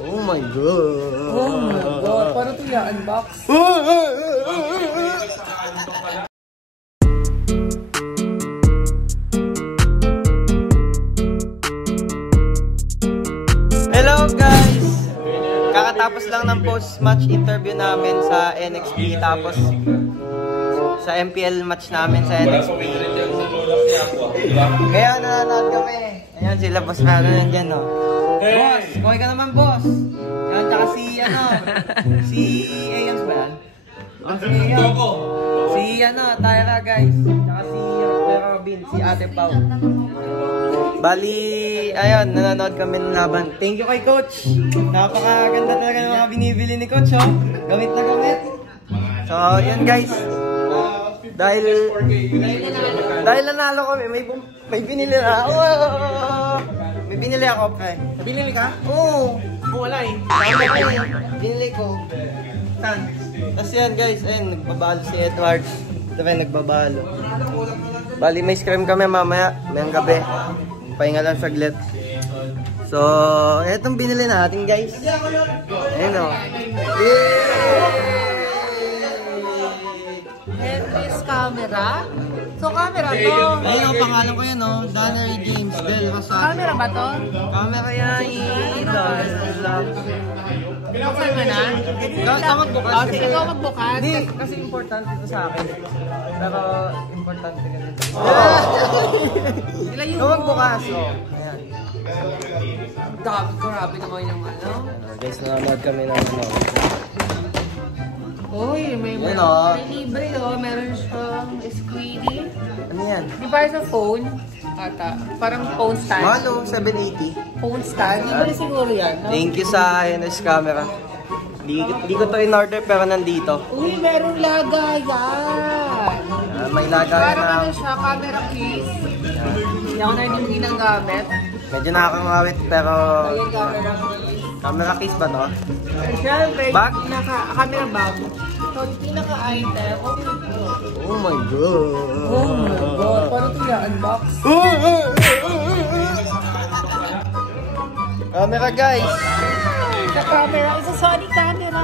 Oh my God. Oh my God. Paano ito i-unbox? Hello guys! Kakatapos lang ng post-match interview namin sa NXP. Tapos sa MPL match namin sa NXP. Kaya nanonood kami. Ayan sila boss na nandiyan, no? Boss! Kuhay ka naman, boss! Yan, tsaka si, si Ayans ba yan? Si Ayans. Si, Tyra, guys. Tsaka si Robin, si Ate Pao. Bali, ayun, nanonood kami ng laban. Thank you kay Coach. Napakaganda talaga ng mga binibili ni Coach, oh. Gamit na gamit. So, yun guys. Dahil nanalo kami, may binili na. Oh! May binili ako, pre. Binili ka? Oo. Wala eh. Binili ko. Saan? Tapos yan guys, ayun, nagbabalo si Edward. Ito rin, nagbabalo. Bali, may scrim kami mamaya, mayang gabi. Pahinga lang saglit. So, etong binili natin guys. Ayun o. This camera? So, camera to? Ayun ang pangalan ko yan, no? Dannery Games, Del Rosario. Camera ba to? Camera yan, ito. Buksan mo na? Ikaw magbukas. Ikaw magbukas? Hindi, kasi importante ito sa akin. Pero, importante ka dito. Ilayo mo. Ikaw magbukas. Ayan. Grabe naman yung ano. Guys, nanonood kami ng Uy, may libre oh. Meron siyang squeedy. ano yan? Di ba sa phone? Ata. Parang phone stand. Malo, 780. Phone stand? Libre siguro yan. No? Thank you sa NS camera. Di ko to in-order pero nandito. Uy, merong lagayan. May lagayan Parang na. ano siya, camera case. Hindi ako nabibigay ng gamit. Medyo nakakangawit pero... Ayan, camera case. Camera case ba to? Siyempre, Bag? camera bag. So, yung pinaka-item, Oh my God! oh my God, paano ito i-unbox? Camera guys! Sa camera, isa Sony camera!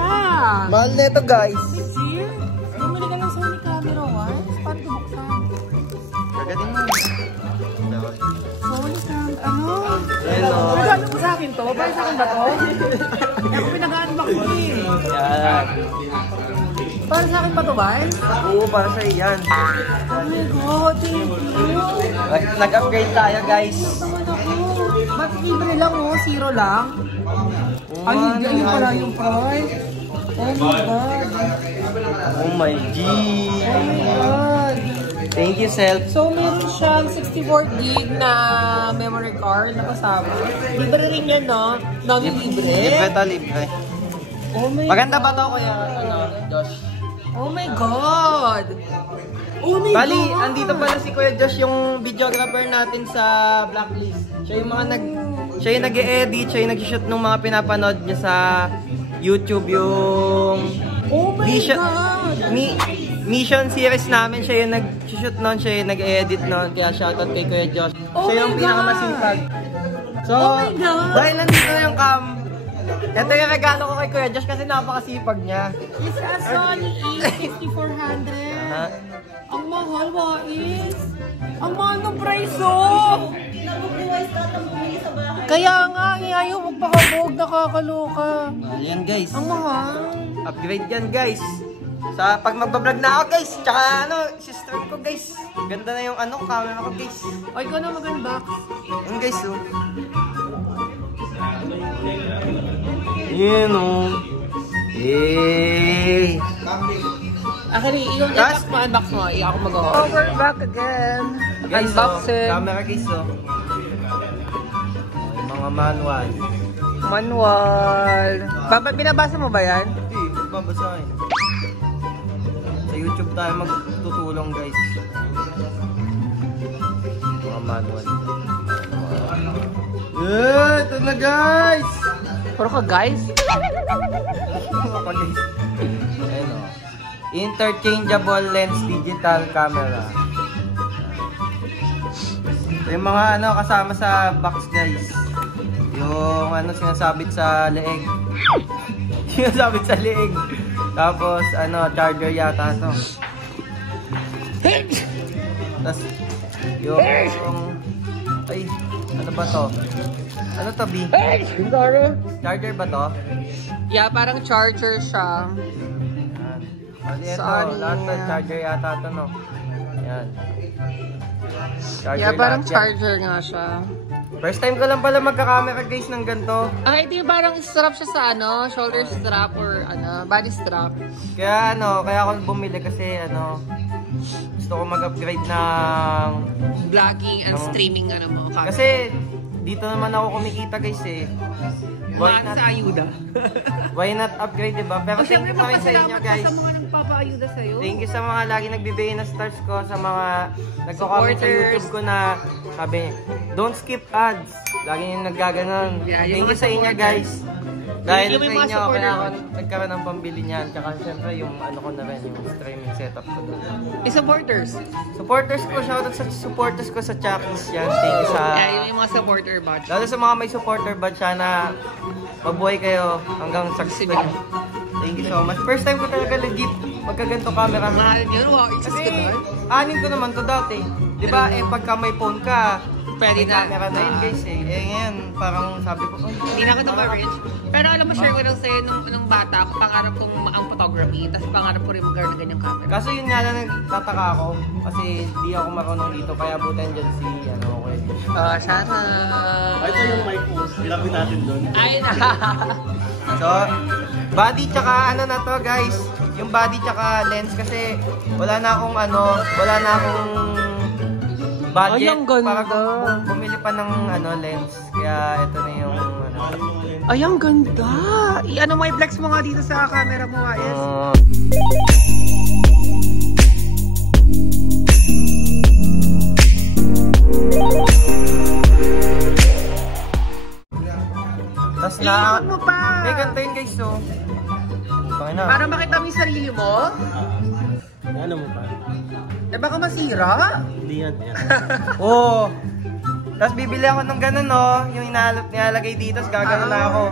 Mahal na ito guys! This year, bumili ka ng Sony camera once? Paano ito buksan? Kagating mo. Sony camera, ano? Hello! Regalo mo sa akin to? Para sa akin ba to? Ako pinag-unbox mo eh. Yan! Para sa akin ba to, Bay? Oo, para sa iyan. Oh my God, thank you! Nag-upgrade tayo guys. Naman ako. Ba't libre lang oh? Zero lang? Ay, hindi. Ayun pala yung price. Oh my God. Oh my G! Oh my God. Thank you, Self. So, meron siyang 64 gig na memory card na kasama. Libre rin yan, no? Non-libre. Libre to, libre. Oh my Maganda God. ba to, Kuya? Josh? Oh my God. Oh my Bali, God. andito pala si Kuya Josh, yung videographer natin sa Blacklist. Siya yung siya yung nag-e-edit, siya yung nag-shoot ng mga pinapanood niya sa YouTube, yung Oh my God. Mission series namin, siya yung nag-shoot noon, siya yung nag-edit noon, kaya shoutout kay Kuya Josh. Oh Siya yung my pinakamasipag. So, Oh my God. dahil nandito yung cam, ito yung regalo ko kay Kuya Josh kasi napakasipag niya. It's a Sony A5400. Ha? Ang mahal, Wais. Ang mahal ng price, oh. Kaya nga, ayaw magpakabog, nakakaloka. Yan guys. Ang mahal. Upgrade yan guys. Sa pag magbablog na ako guys, tsaka sister ko guys. Ganda na yung camera ko guys. O, ikaw na mag-unbox. Yan guys oh. Yan oh. Hey. Actually, yung unbox mo, unbox mo. Ako mag-unbox. Oh, we're back again. Guys, Unboxing. Camera guys oh. Yung mga manual. Manual. Binabasa mo ba yan? Hindi, babasahin. Sa YouTube tayo magtutulong guys. Mga manual. Ito na guys! Puro ka, guys. Ayun o. Interchangeable lens digital camera. Yung mga kasama sa box guys. Yung ano sinasabit sa leeg. Sinasabit sa leeg. Tapos ano, charger yata to. Tapos yung ay, ano ba to? Ano to, B? Charger ba to? Yeah, parang charger siya. Pali ito, Sorry. lahat ng charger yata to, no? Yan. Charger Yeah, parang lahat yan. charger nga siya. First time ko lang pala magka-camera guys ng ganito. Ito yung parang strap siya sa ano, shoulder strap or ano, body strap. Kaya ano, kaya ako bumili kasi ano, gusto ko mag-upgrade ng... Vlogging and streaming ano mo. Kasi dito naman ako kumikita guys eh. Why not, sa ayuda. why not upgrade, diba? Pero thank you pa rin sa inyo guys. Sa mga nagpapaayuda sa'yo. Thank you sa mga lagi nagbibigay na stars ko, sa mga nagko-comment sa YouTube ko na sabi, don't skip ads. Lagi yung naggaganon. Yeah, Thank you sa inyo guys. Dahil sa inyo, kaya ako nagkaroon ng pambili niyan. Tsaka syempre yung ano ko na rin, yung streaming setup ko doon. Supporters. Supporters ko, shoutout sa supporters ko sa Chakis yan. Thank you sa... Yeah, yung mga supporter batch. Lalo sa mga may supporter batch, sana mabuhay kayo hanggang success. Thank you so much. First time ko talaga legit magkaganto camera. Mahal yun, wow, Kasi anin ko naman to dati. Di ba, pagka may phone ka, pwede may camera na yun guys eh. Ngayon, parang sabi ko, hindi na ako ma-reach. Pero alam mo, share ko lang sa'yo nung bata ako, pangarap kong ang photography, tapos pangarap ko rin mag-girl na ganyang camera. kaso yun nga lang nagtataka ako kasi di ako marunong dito kaya butan dyan si ano ko eh. Sana. Ito yung mic mo. Ilapin natin doon. Ay na. So, body tsaka ano na to guys, yung body tsaka lens kasi wala na akong budget Ay, ang ganda. para bumili pa ng ano lens. Kaya ito na yung ano. Ay, ang ganda. Ano mo, i-flex mo nga dito sa camera mo, Ayes. Tas na, Ikot mo pa. may ganito yun guys so. Pangina. Para makita mo yung sarili mo. Ano mo pa? Eh baka masira. Hindi yan. Oo. Tapos bibili ako ng ganun, no? Yung nilalagay dito, tapos gagano na ako.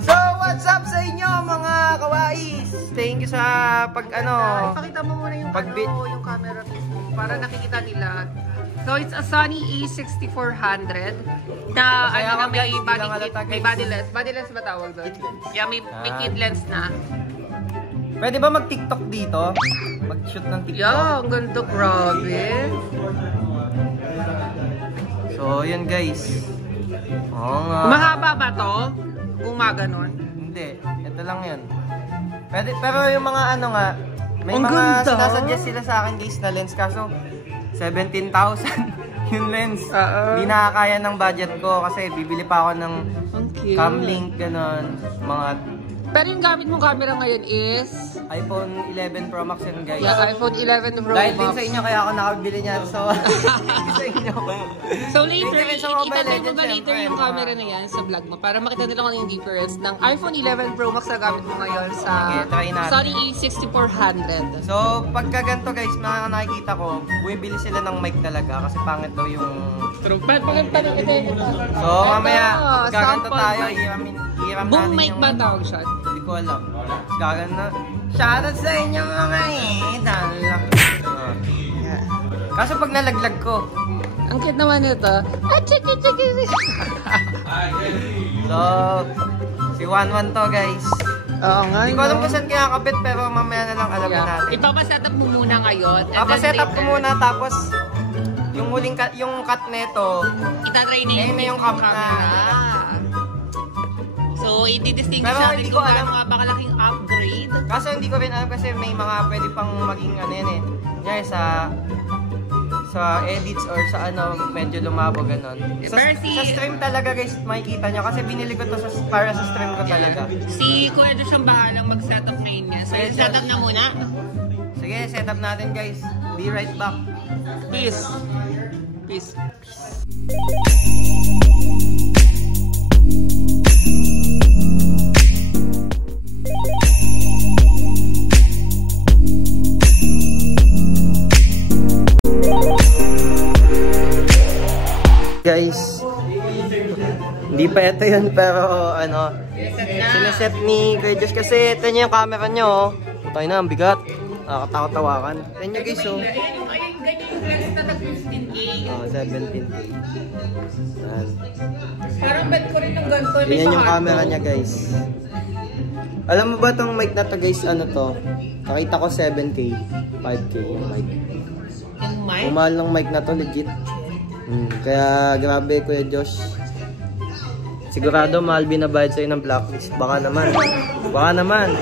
So, what's up sa inyo, mga kawais? Thank you sa Ipakita mo muna yung, Pagbit. yung camera mismo para nakikita nila. So, it's a Sony A6400 na, Masaya ano, na ako, may guys. body Hindi lang kit, halata, may guys. body lens. Body lens ba tawag doon? Yeah, may kit lens na. Pwede ba mag-TikTok dito? Mag-shoot ng TikTok? Yeah, ang ganda, grabe. So, yun guys. Oo nga. Mahaba ba to? Gumaganon? Hindi. Ito lang yun. Pwede, pero yung mga ano nga, may Ang mga ganda. sinasuggest sila sa akin guys na lens kaso 17,000 yung lens. Hindi nakakaya ng budget ko kasi bibili pa ako ng Ang cute. Camlink, ganon. Mga Pero yung gamit mong camera ngayon is? iPhone 11 Pro Max yun guys. Yeah, iPhone 11 Pro Dahil din Max. sa inyo kaya ako nakabili niyan. So, thank you sa inyo. So later, Thank you sa Mobile itatag mo Legends, ba later syempre, yung mga- camera na yan sa vlog mo para makita nila kung ano yung difference ng iPhone 11 Pro Max na gamit mo ngayon sa Sige, try natin. Sony A6400. So, pagka ganito guys, mga nakikita ko, bumibili sila ng mic talaga kasi pangit daw yung... True. Pagkakita ng ito. So, mamaya, gaganto sample tayo, mic. hiram Boom natin mic yung... ba tawag siya? Hindi ko alam. Gaganto. Shoutout sa inyo mga idol. Kaso pag nalaglag ko, Ang cute naman ito. Ah, chiki. so, si 11 to guys. Oo nga. Hindi ko alam kung saan kinakabit pero mamaya na lang alamin natin. Ipapasetup mo muna ngayon. and Tapos then set up ko later, muna tapos yung huling cut, yung cut neto. itatry na Ayun na yung cam na. So, i-distinguish Pero natin hindi kung ko alam. gaano mapakalaking upgrade. Kaso hindi ko rin alam kasi may mga pwede pang maging ano yan eh. Yan sa edits or sa ano, medyo lumabo ganon. Pero Sa stream talaga guys, makikita nyo kasi binili ko to para sa stream ko talaga. Si Kuya Josh ang bahalang mag-setup ngayon niya. So, Kuya Josh. setup na muna. Sige, setup natin guys. Be right back. Peace. Peace. Guys, hindi pa ito Ito yun, pero ano, sinaset ni Kuya Josh kasi ito niya yung camera niyo, oh. Tayo na, ang bigat. Nakakatakot-tawakan. Ito niyo guys, oh. Ayun, ganyan yung lens na nag-15K. Oh, 17K. Yan. Parang bet ko rin yung ganito. Yan yung camera niya guys. Alam mo ba itong mic na to guys, ano to? Nakita ko 7K, 5K yung mic. Yung mic? Umahal ng mic na to, legit. Kaya grabe Kuya Josh. Sigurado mahal binabayad sa'yo ng blacklist. Baka naman. Baka naman.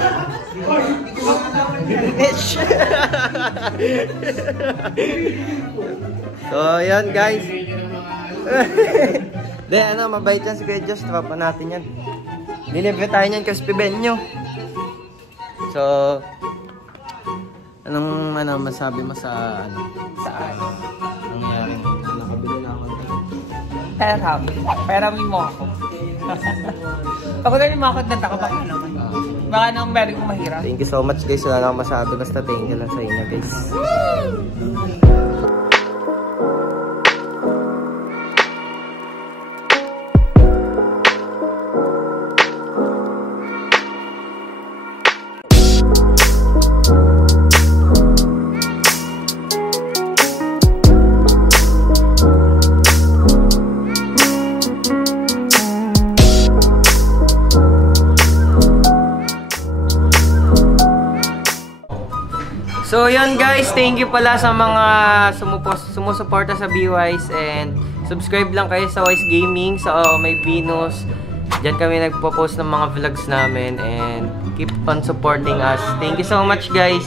So, yan guys. De, ano, mabait yan si Kuya Josh. Tropa natin yan. Dilibre tayo niyan Crispy Benyo. So, anong masabi mo sa saan? Nangyari? Nakabili na ako. Pera mo ako. Ako na yung makot na taka baka naman. Baka nang meron kong mahirap. Thank you so much guys. Wala na akong masabi. Basta thank you lang sa inyo guys. So yun guys, thank you pala sa mga sumusuporta sa BWise and subscribe lang kayo sa Wise Gaming, sa May Venus. Diyan kami nagpo-post ng mga vlogs namin and keep on supporting us. Thank you so much guys.